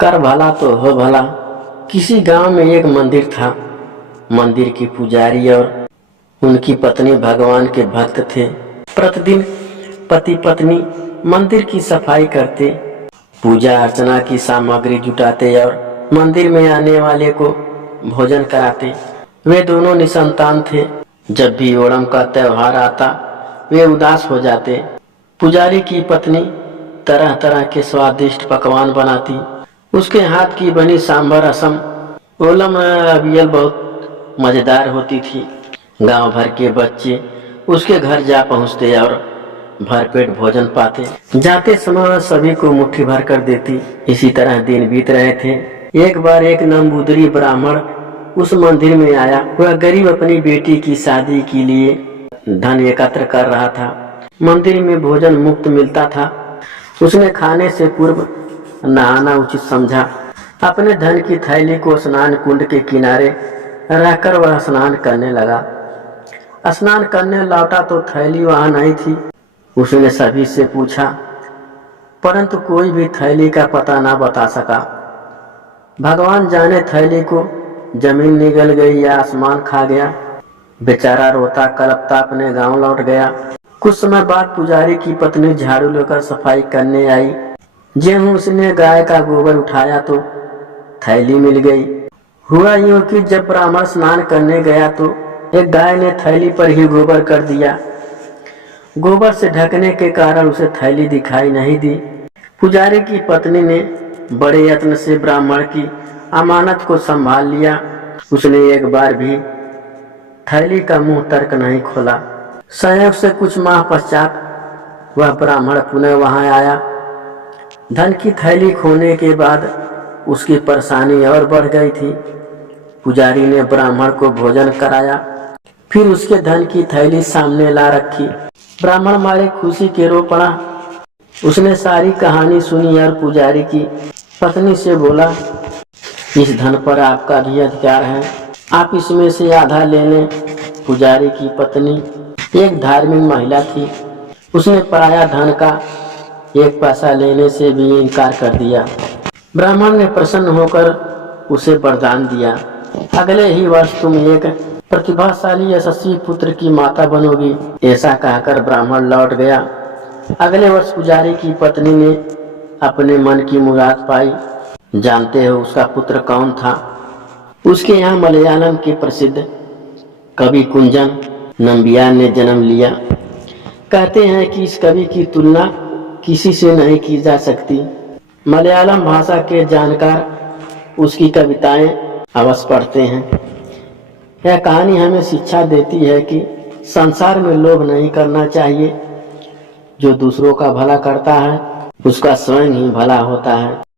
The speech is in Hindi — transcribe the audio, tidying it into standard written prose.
कर भला तो हो भला। किसी गांव में एक मंदिर था। मंदिर की पुजारी और उनकी पत्नी भगवान के भक्त थे। प्रतिदिन पति पत्नी मंदिर की सफाई करते, पूजा अर्चना की सामग्री जुटाते और मंदिर में आने वाले को भोजन कराते। वे दोनों निसंतान थे। जब भी ओणम का त्योहार आता वे उदास हो जाते। पुजारी की पत्नी तरह तरह के स्वादिष्ट पकवान बनाती। उसके हाथ की बनी सांभर रसम ओलम अवियल बहुत मजेदार होती थी। गांव भर के बच्चे उसके घर जा पहुंचते और भरपेट भोजन पाते। जाते समय सभी को मुट्ठी भर कर देती। इसी तरह दिन बीत रहे थे। एक बार एक नंबूदरी ब्राह्मण उस मंदिर में आया। वह गरीब अपनी बेटी की शादी के लिए धन एकत्र कर रहा था। मंदिर में भोजन मुफ्त मिलता था। उसने खाने से पूर्व नहाना उचित समझा। अपने धन की थैली को स्नान कुंड के किनारे रखकर वह स्नान करने लगा। स्नान करने लौटा तो थैली वहां नहीं थी। उसने सभी से पूछा, परंतु कोई भी थैली का पता ना बता सका। भगवान जाने थैली को जमीन निगल गई या आसमान खा गया। बेचारा रोता कलपता अपने गांव लौट गया। कुछ समय बाद पुजारी की पत्नी झाड़ू लेकर सफाई करने आई। ज्यों उसने गाय का गोबर उठाया तो थैली मिल गई। हुआ यूं कि जब ब्राह्मण स्नान करने गया तो एक गाय ने थैली पर ही गोबर कर दिया। गोबर से ढकने के कारण उसे थैली दिखाई नहीं दी। पुजारी की पत्नी ने बड़े यत्न से ब्राह्मण की अमानत को संभाल लिया। उसने एक बार भी थैली का मुंह तक नहीं खोला। संयोग से कुछ माह पश्चात वह ब्राह्मण पुनः वहां आया। धन की थैली खोने के बाद उसकी परेशानी और बढ़ गई थी। पुजारी ने ब्राह्मण को भोजन कराया, फिर उसके धन की थैली सामने ला रखी। ब्राह्मण मारे खुशी के रो पड़ा। उसने सारी कहानी सुनी और पुजारी की पत्नी से बोला, इस धन पर आपका भी अधिकार है, आप इसमें से आधा ले लें। पुजारी की पत्नी एक धार्मिक महिला थी। उसने पराया धन का एक पैसा लेने से भी इनकार कर दिया। ब्राह्मण ने प्रसन्न होकर उसे वरदान दिया, अगले ही वर्ष तुम एक प्रतिभाशाली यशस्वी पुत्र की माता बनोगी। ऐसा कहकर ब्राह्मण लौट गया। अगले वर्ष पुजारी की पत्नी ने अपने मन की मुराद पाई। जानते हो उसका पुत्र कौन था? उसके यहाँ मलयालम के प्रसिद्ध कवि कुंजन नंबियार ने जन्म लिया। कहते हैं कि इस कवि की तुलना किसी से नहीं की जा सकती। मलयालम भाषा के जानकार उसकी कविताएं अवश्य पढ़ते हैं। यह कहानी हमें शिक्षा देती है कि संसार में लोभ नहीं करना चाहिए। जो दूसरों का भला करता है उसका स्वयं ही भला होता है।